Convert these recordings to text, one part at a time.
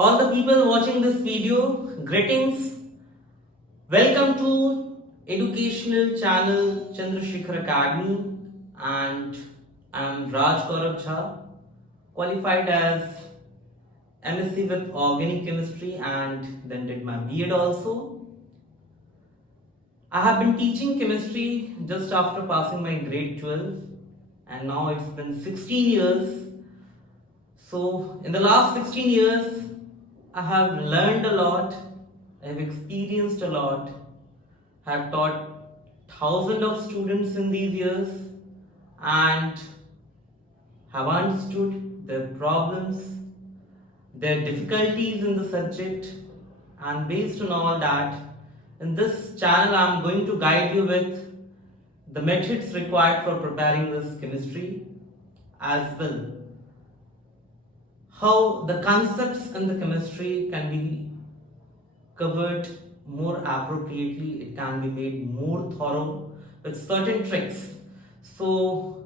All the people watching this video, greetings. Welcome to educational channel Chandrasekhar Academy, and I am Raj Gaurav Jha, qualified as MSc with organic chemistry and then did my B.Ed also. I have been teaching chemistry just after passing my grade 12, and now it's been 16 years. So in the last 16 years, I have learned a lot, I have experienced a lot, I have taught thousands of students in these years and have understood their problems, their difficulties in the subject, and based on all that, in this channel I am going to guide you with the methods required for preparing this chemistry, as well how the concepts in the chemistry can be covered more appropriately, it can be made more thorough with certain tricks. So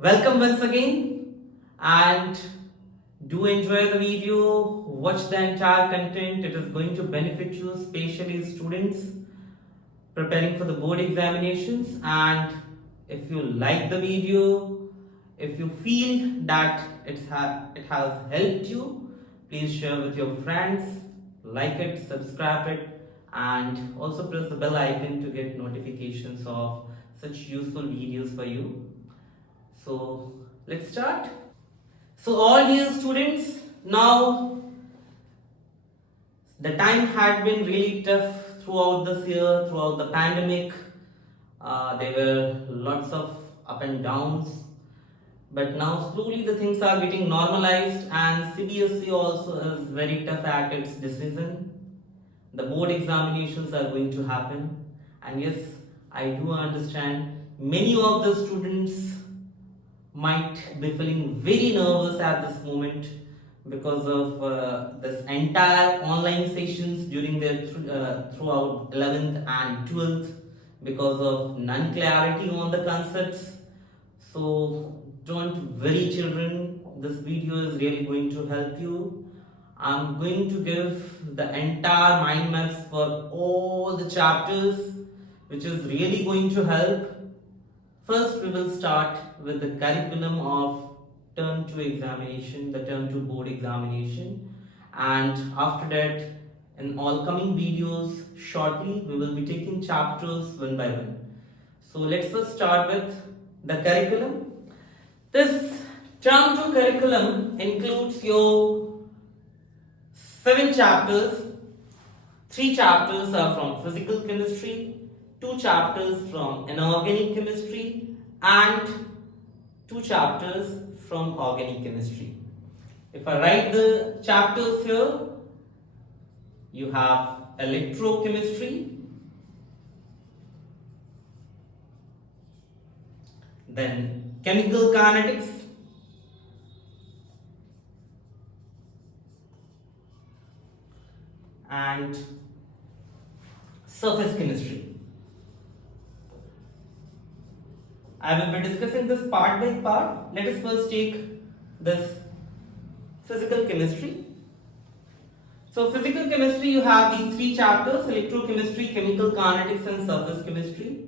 welcome once again, and do enjoy the video, watch the entire content. It is going to benefit you, especially students preparing for the board examinations. And if you like the video, if you feel that it has helped you, please share with your friends, like it, subscribe it, and also press the bell icon to get notifications of such useful videos for you. So let's start. So all dear students, now the time had been really tough throughout this year, throughout the pandemic. There were lots of up and downs. But now slowly the things are getting normalized, and CBSE also is very tough at its decision. The board examinations are going to happen, and yes, I do understand many of the students might be feeling very nervous at this moment because of this entire online sessions during their throughout 11th and 12th, because of non-clarity on the concepts. So don't worry children, this video is really going to help you. I'm going to give the entire mind maps for all the chapters, which is really going to help. First we will start with the curriculum of Term II examination, the Term II board examination, and after that in all coming videos shortly we will be taking chapters one by one. So let's first start with the curriculum. This Term II curriculum includes your 7 chapters. 3 chapters are from physical chemistry, 2 chapters from inorganic chemistry, and 2 chapters from organic chemistry. If I write the chapters here, you have electrochemistry, then chemical kinetics, and surface chemistry. I will be discussing this part by part. Let us first take this physical chemistry. So physical chemistry, you have these 3 chapters: electrochemistry, chemical kinetics, and surface chemistry.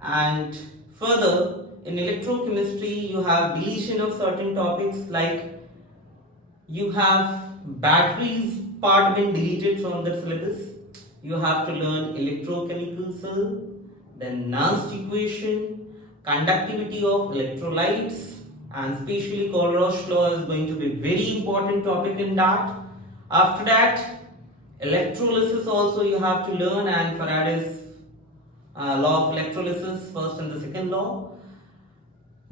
And further, in electrochemistry, you have deletion of certain topics, like you have batteries part been deleted from the syllabus. You have to learn electrochemical cell, then Nernst equation, conductivity of electrolytes, and especially Colruyt's law is going to be very important topic in that. After that, electrolysis also you have to learn, and Faraday's law of electrolysis, first and the second law.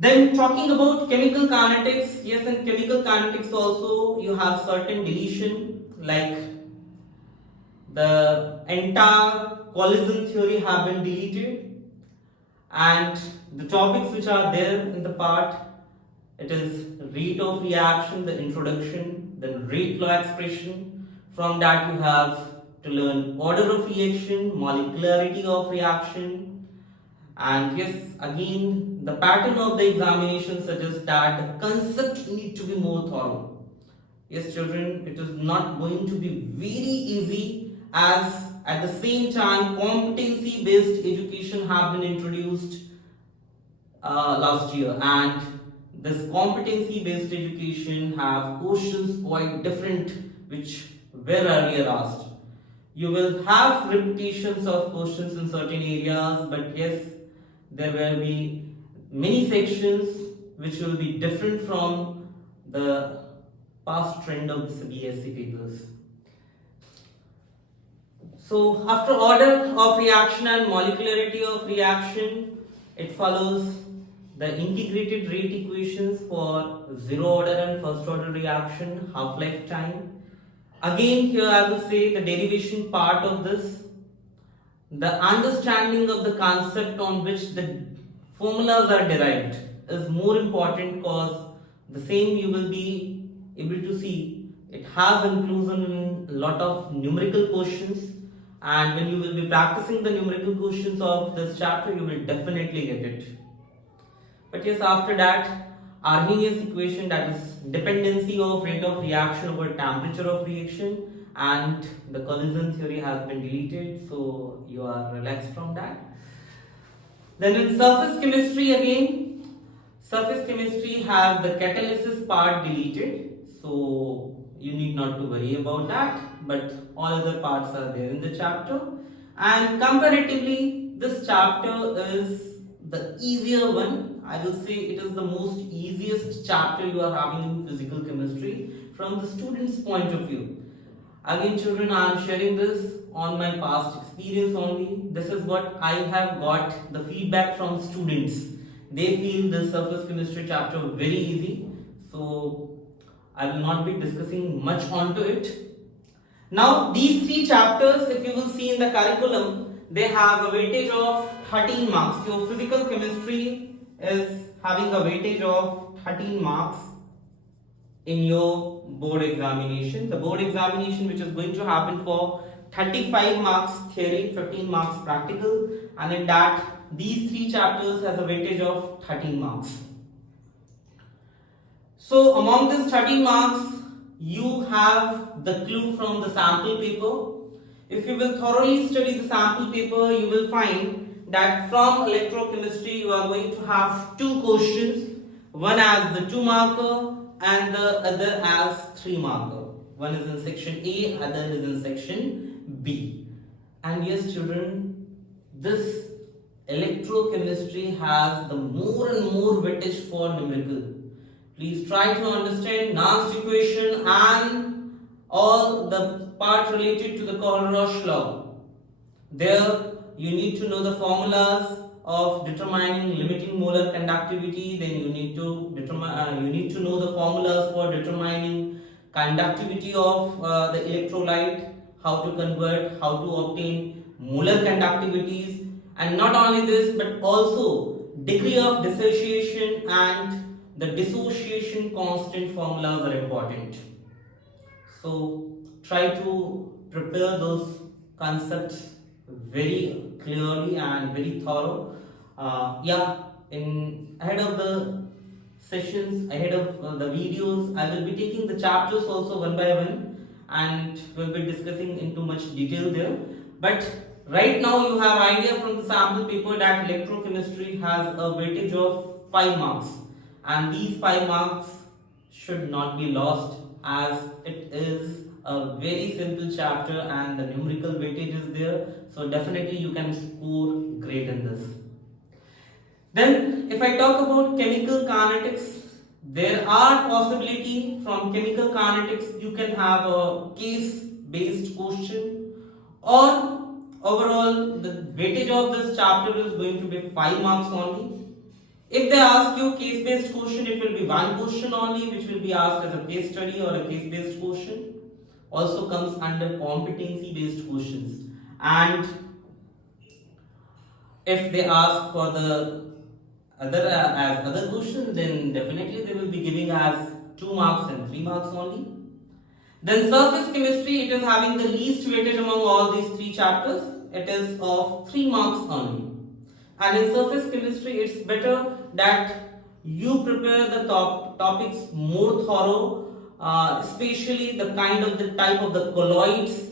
Then talking about chemical kinetics, yes, in chemical kinetics also you have certain deletion, like the entire collision theory have been deleted, and the topics which are there in the part, it is rate of reaction, the introduction, then rate law expression. From that you have to learn order of reaction, molecularity of reaction. And yes, again, the pattern of the examination suggests that the concept need to be more thorough. Yes, children, it is not going to be very easy, as at the same time competency based education have been introduced last year, and this competency based education have questions quite different which were earlier asked. You will have repetitions of questions in certain areas, but yes, there will be many sections which will be different from the past trend of the CBSE papers. So after order of reaction and molecularity of reaction, it follows the integrated rate equations for zero order and first order reaction, half-life time. Again, here I will say the derivation part of this, the understanding of the concept on which the formulas are derived is more important, because the same you will be able to see it has inclusion in a lot of numerical questions, and when you will be practicing the numerical questions of this chapter, you will definitely get it. But yes, after that, Arrhenius equation, that is dependency of rate of reaction over temperature of reaction, and the collision theory has been deleted, so you are relaxed from that. Then in surface chemistry, again, surface chemistry has the catalysis part deleted, so you need not to worry about that, but all other parts are there in the chapter. And comparatively, this chapter is the easier one. I will say it is the most easiest chapter you are having in physical chemistry from the student's point of view. Again, children, I am sharing this on my past experience only. This is what I have got the feedback from students. They feel the surface chemistry chapter very easy, so I will not be discussing much onto it. Now, these three chapters, if you will see in the curriculum, they have a weightage of 13 marks. So, physical chemistry is having a weightage of 13 marks in your board examination. The board examination which is going to happen for 35 marks theory, 15 marks practical, and in that these three chapters has a weightage of 13 marks. So among these 13 marks, you have the clue from the sample paper. If you will thoroughly study the sample paper, you will find that from electrochemistry you are going to have two questions, one as the 2 marker and the other as 3 marker. One is in section A, other is in section B. And yes, children, this electrochemistry has the more and more weightage for numerical. Please try to understand Nernst equation and all the part related to the Colruyt law. There you need to know the formulas of determining limiting molar conductivity. Then you need to know the formulas for determining conductivity of the electrolyte, how to convert, how to obtain molar conductivities, and not only this but also degree of dissociation and the dissociation constant formulas are important. So try to prepare those concepts very clearly and very thorough. In ahead of the sessions, ahead of the videos, I will be taking the chapters also one by one, and we'll be discussing into much detail there. But right now you have idea from the sample paper that electrochemistry has a weightage of 5 marks, and these 5 marks should not be lost, as it is a very simple chapter and the numerical weightage is there, so definitely you can score great in this. Then if I talk about chemical kinetics, there are possibility from chemical kinetics you can have a case based question, or overall the weightage of this chapter is going to be 5 marks only. If they ask you case based question, it will be one question only which will be asked as a case study or a case based question. Also comes under competency based questions, and if they ask for the other questions, then definitely they will be giving as 2 marks and 3 marks only. Then surface chemistry, it is having the least weightage among all these 3 chapters. It is of 3 marks only. And in surface chemistry, it's better that you prepare the topics more thorough, especially the kind of the type of the colloids,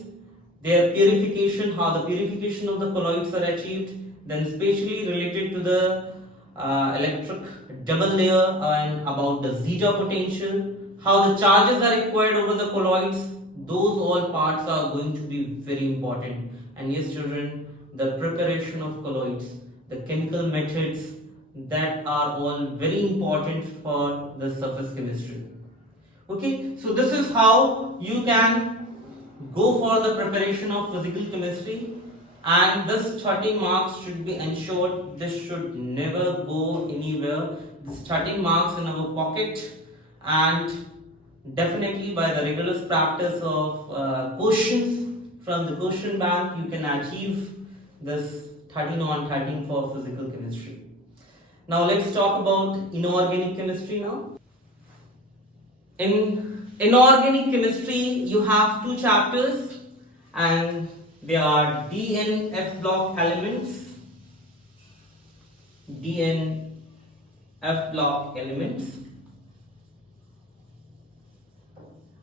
their purification, how the purification of the colloids are achieved, then especially related to the electric double layer and about the zeta potential, how the charges are acquired over the colloids, those all parts are going to be very important. And yes children, the preparation of colloids, the chemical methods, that are all very important for the surface chemistry. Okay, so this is how you can go for the preparation of physical chemistry, and this 30 marks should be ensured. This should never go anywhere. This 30 marks in our pocket, and definitely by the rigorous practice of questions from the question bank, you can achieve this 13 on 13 for physical chemistry. Now let's talk about inorganic chemistry now. In inorganic chemistry, you have two chapters, and they are D and F block elements. D and F block elements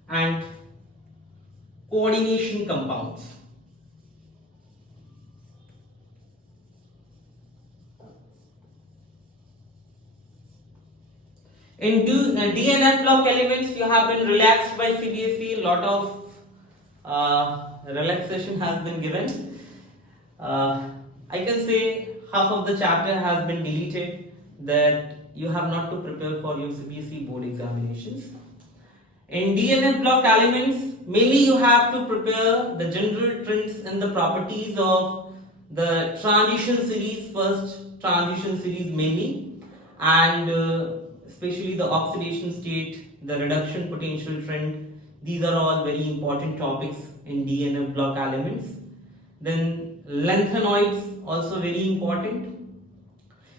and coordination compounds. In D and F block elements, you have been relaxed by CBSE. Lot of relaxation has been given. I can say half of the chapter has been deleted, that you have not to prepare for your CBSE board examinations. In D and F block elements, mainly you have to prepare the general trends and the properties of the transition series, first transition series mainly, and especially the oxidation state, the reduction potential trend. These are all very important topics in D and F block elements. Then lanthanoids also very important.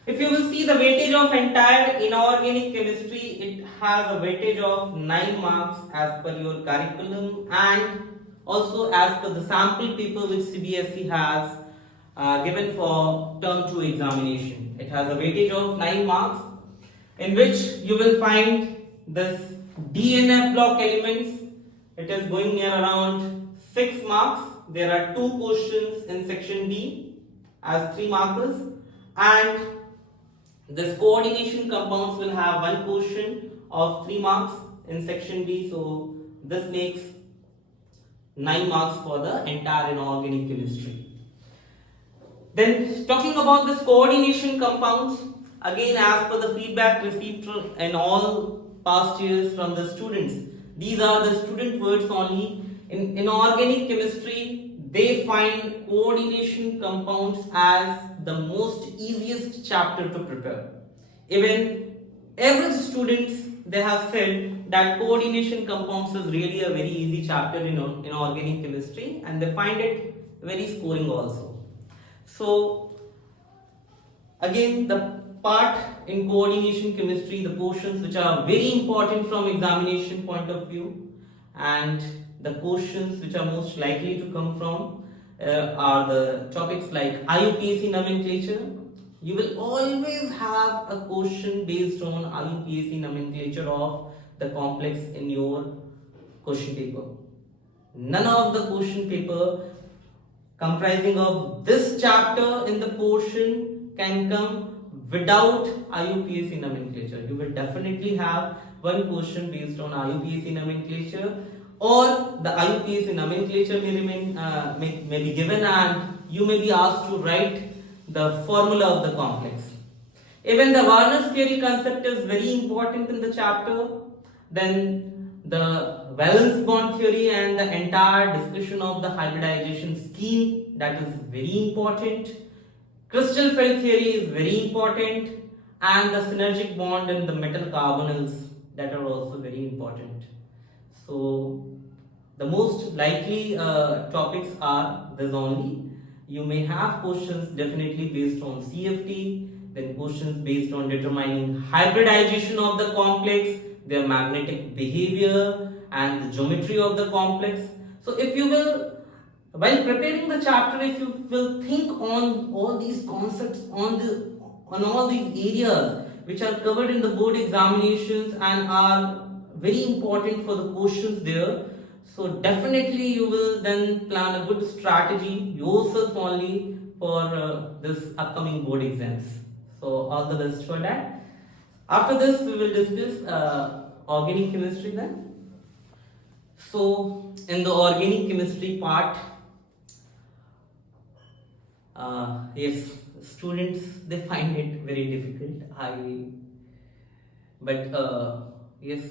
If you will see the weightage of entire inorganic chemistry, it has a weightage of 9 marks as per your curriculum, and also as per the sample paper which CBSE has given for term 2 examination. It has a weightage of 9 marks, in which you will find this D and F block elements. It is going near around 6 marks. There are 2 questions in section D as 3 markers, and this coordination compounds will have 1 question of 3 marks in section D. So this makes 9 marks for the entire inorganic chemistry. Then talking about this coordination compounds, again as per the feedback received in all past years from the students, these are the student words only. In inorganic chemistry, they find coordination compounds as the most easiest chapter to prepare. Even average students, they have said that coordination compounds is really a very easy chapter in inorganic chemistry, and they find it very scoring also. So again, the part in coordination chemistry, the portions which are very important from examination point of view, and the questions which are most likely to come from are the topics like IUPAC nomenclature. You will always have a question based on IUPAC nomenclature of the complex in your question paper. None of the question paper comprising of this chapter in the portion can come without IUPAC nomenclature. You will definitely have one question based on IUPAC nomenclature, or the IUPAC nomenclature may be given, and you may be asked to write the formula of the complex. Even the Warner's theory concept is very important in the chapter. Then the valence bond theory and the entire discussion of the hybridization scheme, that is very important. Crystal field theory is very important, and the synergic bond in the metal carbonyls, that are also very important. So the most likely topics are this only. You may have questions definitely based on CFT, then questions based on determining hybridization of the complex, their magnetic behavior, and the geometry of the complex. So if you will, while preparing the chapter, if you will think on all these concepts, on all these areas which are covered in the board examinations and are very important for the questions there. So definitely you will then plan a good strategy yourself only for this upcoming board exams. So all the best for that. After this we will discuss organic chemistry then. So in the organic chemistry part, yes, students they find it very difficult. But yes,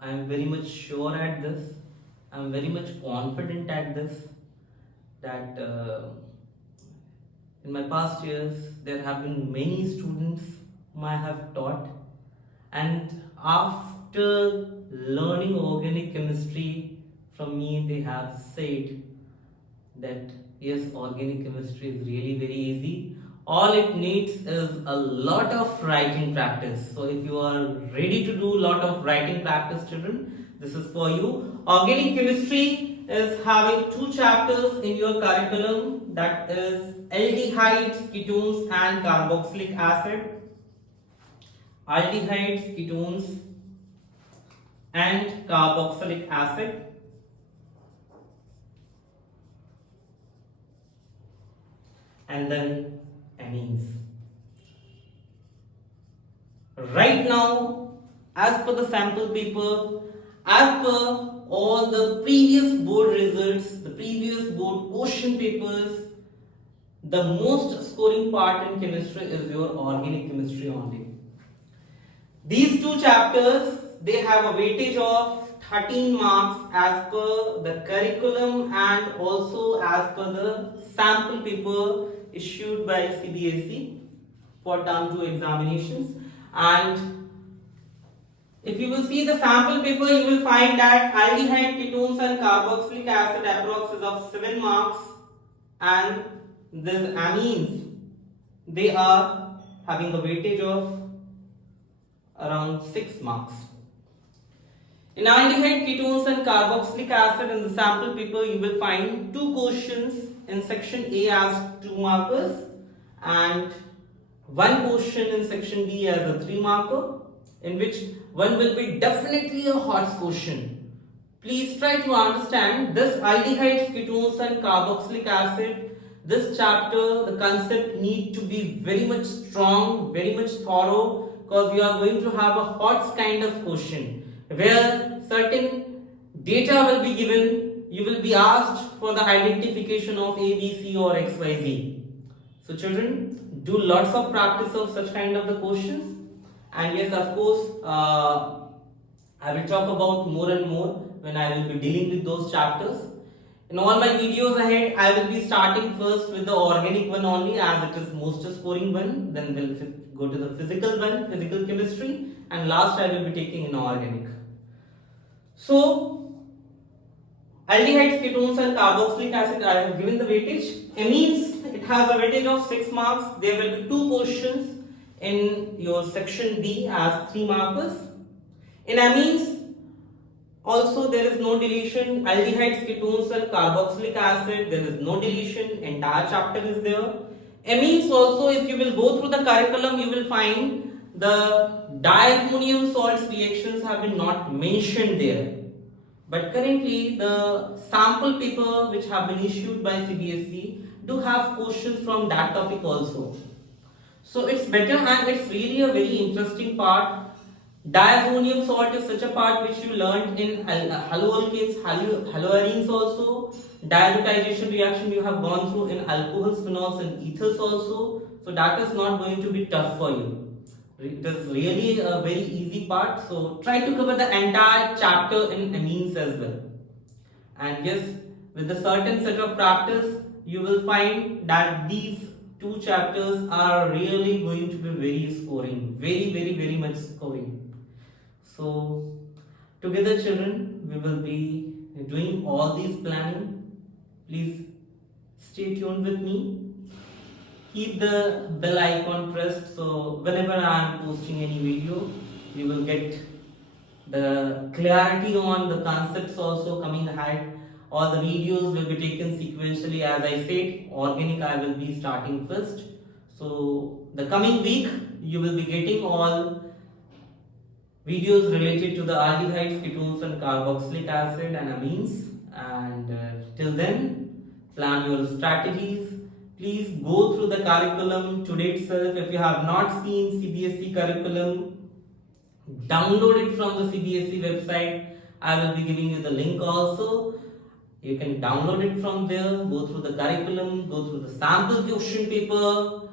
I am very much sure at this. I am very much confident at this that in my past years there have been many students whom I have taught, and after learning organic chemistry from me, they have said that yes, organic chemistry is really very easy. All it needs is a lot of writing practice. So if you are ready to do a lot of writing practice, children, this is for you. Organic chemistry is having two chapters in your curriculum, that is aldehydes, ketones and carboxylic acid. Aldehydes, ketones and carboxylic acid. And then amines. Right now, as per the sample paper, as per all the previous board results, the previous board question papers, the most scoring part in chemistry is your organic chemistry only. These two chapters, they have a weightage of 13 marks as per the curriculum and also as per the sample paper issued by CBSE for Term II examinations. And if you will see the sample paper, you will find that aldehyde, ketones and carboxylic acid approx is of 7 marks, and these amines, they are having a weightage of around 6 marks. In aldehyde, ketones and carboxylic acid in the sample paper, you will find two questions in section A as 2 markers and one question in section B as a 3 marker, in which one will be definitely a hot question. Please try to understand this aldehydes, ketones and carboxylic acid. This chapter, the concept need to be very much strong, very much thorough, because we are going to have a hot kind of question where certain data will be given. You will be asked for the identification of A, B, C or X, Y, Z. So children, do lots of practice of such kind of the questions. And yes, of course, I will talk about more and more when I will be dealing with those chapters. In all my videos ahead, I will be starting first with the organic one only, as it is most scoring one. Then we'll go to the physical one, physical chemistry, and last I will be taking inorganic. So, aldehydes, ketones and carboxylic acid, I have given the weightage. Amines, it has a weightage of 6 marks. There will be two questions in your section B as 3 markers. In amines, also there is no deletion. Aldehydes, ketones and carboxylic acid, there is no deletion. Entire chapter is there. Amines also, if you will go through the curriculum, you will find the diammonium salts reactions have been not mentioned there. But currently the sample paper which have been issued by CBSE do have questions from that topic also. So it's better and it's really a very interesting part. Diammonium salt is such a part which you learned in haloalkanes, haloarenes also. Diazotization reaction you have gone through in alcohols, phenols and ethers also. So that is not going to be tough for you. It is really a very easy part. So try to cover the entire chapter in amines as well. And yes, with a certain set of practice, you will find that these two chapters are really going to be very scoring, very much scoring. So together children, we will be doing all these planning. Please stay tuned with me. Keep the bell icon pressed, so whenever I am posting any video, you will get the clarity on the concepts also coming ahead. All the videos will be taken sequentially. As I said, organic I will be starting first. So the coming week you will be getting all videos related to the aldehydes, ketones, and carboxylic acid and amines. And till then, plan your strategies. Please go through the curriculum today itself. If you have not seen CBSE curriculum, download it from the CBSE website. I will be giving you the link also. You can download it from there, go through the curriculum, go through the sample question paper,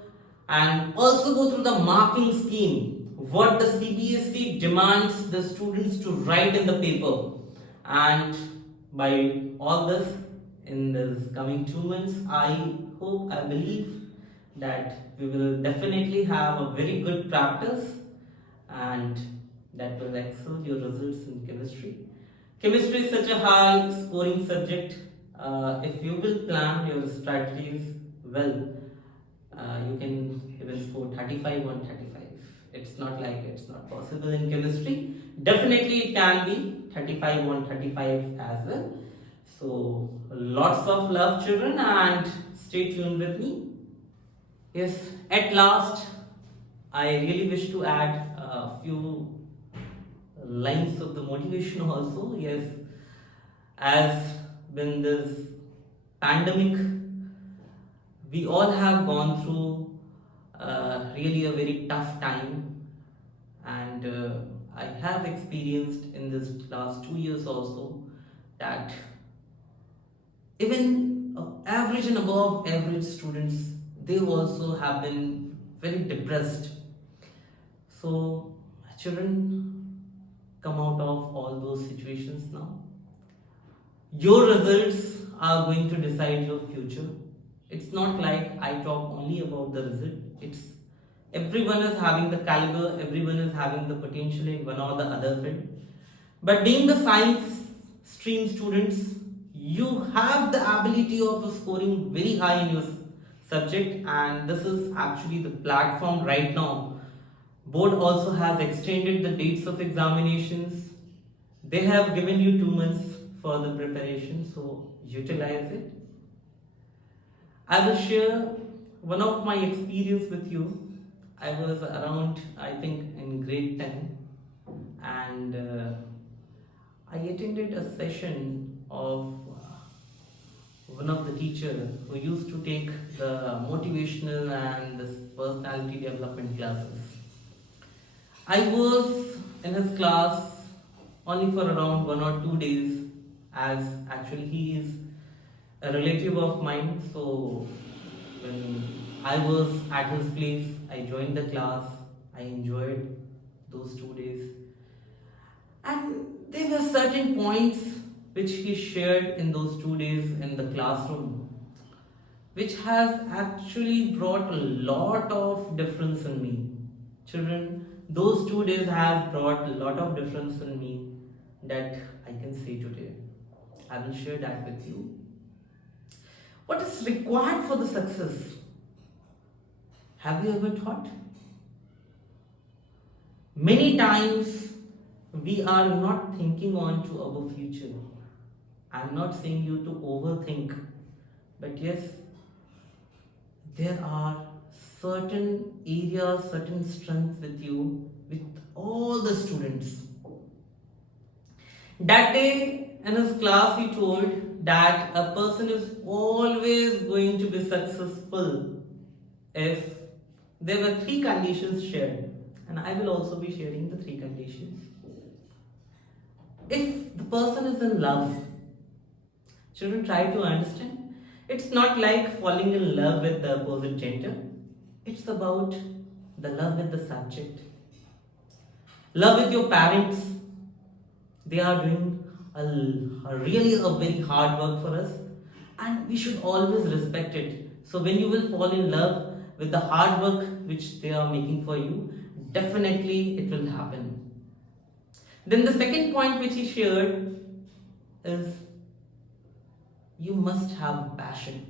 and also go through the marking scheme. What the CBSE demands the students to write in the paper. And by all this, in this coming 2 months, I hope, I believe that we will definitely have a very good practice and that will excel your results in chemistry. Chemistry is such a high scoring subject. If you will plan your strategies well, you can even score 35 on 35. It's not like it's not possible in chemistry. Definitely it can be 35 on 35 as well. So lots of love, children, and stay tuned with me. Yes, at last, I really wish to add a few lines of the motivation also. Yes, as when this pandemic, we all have gone through really a very tough time, and I have experienced in this last 2 years also that even average and above average students, they also have been very depressed. So children, come out of all those situations now. Your results are going to decide your future. It's not like I talk only about the result. It's everyone is having the caliber, everyone is having the potential in one or the other field. But being the science stream students, you have the ability of scoring very high in your subject, and this is actually the platform right now. Board also has extended the dates of examinations. They have given you 2 months for the preparation, so utilize it. I will share one of my experience with you. I was around, I think, in grade 10, and I attended a session of one of the teacher who used to take the motivational and this personality development classes. I was in his class only for around 1 or 2 days, as actually he is a relative of mine. So when I was at his place, I joined the class. I enjoyed those 2 days, and there were certain points which he shared in those 2 days in the classroom, which has actually brought a lot of difference in me. Children, those 2 days have brought a lot of difference in me that I can say today. I will share that with you. What is required for the success? Have you ever thought? Many times we are not thinking on to our future. I'm not saying you to overthink, but yes, there are certain areas, certain strengths with you, with all the students. That day in his class, he told that a person is always going to be successful if there were 3 conditions shared, and I will also be sharing the 3 conditions. If the person is in love, children, try to understand. It's not like falling in love with the opposite gender. It's about the love with the subject. Love with your parents. They are doing a really a very hard work for us, and we should always respect it. So when you will fall in love with the hard work which they are making for you, definitely it will happen. Then the second point which he shared is you must have passion.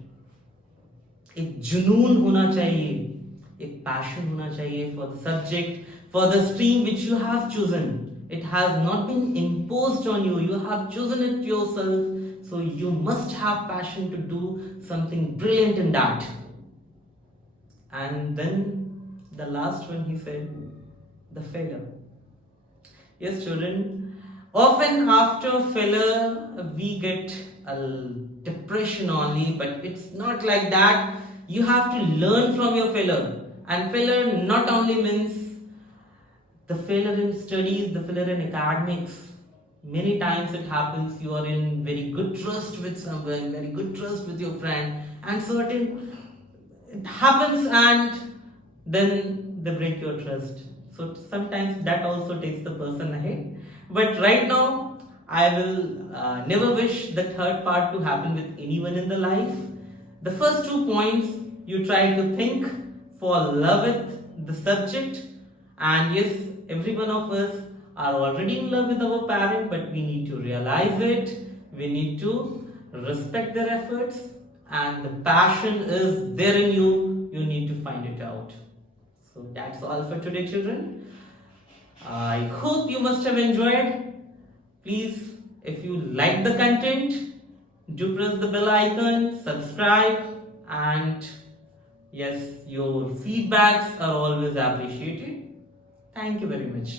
एक जुनून होना चाहिए, एक passion होना चाहिए for the subject, for the stream which you have chosen. It has not been imposed on you. You have chosen it yourself. So you must have passion to do something brilliant in that. And then the last one he said, the failure. Yes, children. Often after failure, we get a depression only, but it's not like that. You have to learn from your failure, and failure not only means the failure in studies, the failure in academics. Many times it happens you are in very good trust with someone, very good trust with your friend, and certain it happens and then they break your trust. So sometimes that also takes the person ahead. But right now, I will never wish the third part to happen with anyone in the life. The first 2 points you try to think, fall in love with the subject, and yes, every one of us are already in love with our parent, but we need to realize it. We need to respect their efforts, and the passion is there in you. You need to find it out. So that's all for today, children. I hope you must have enjoyed. Please, if you like the content, do press the bell icon, subscribe, and yes, your feedbacks are always appreciated. Thank you very much.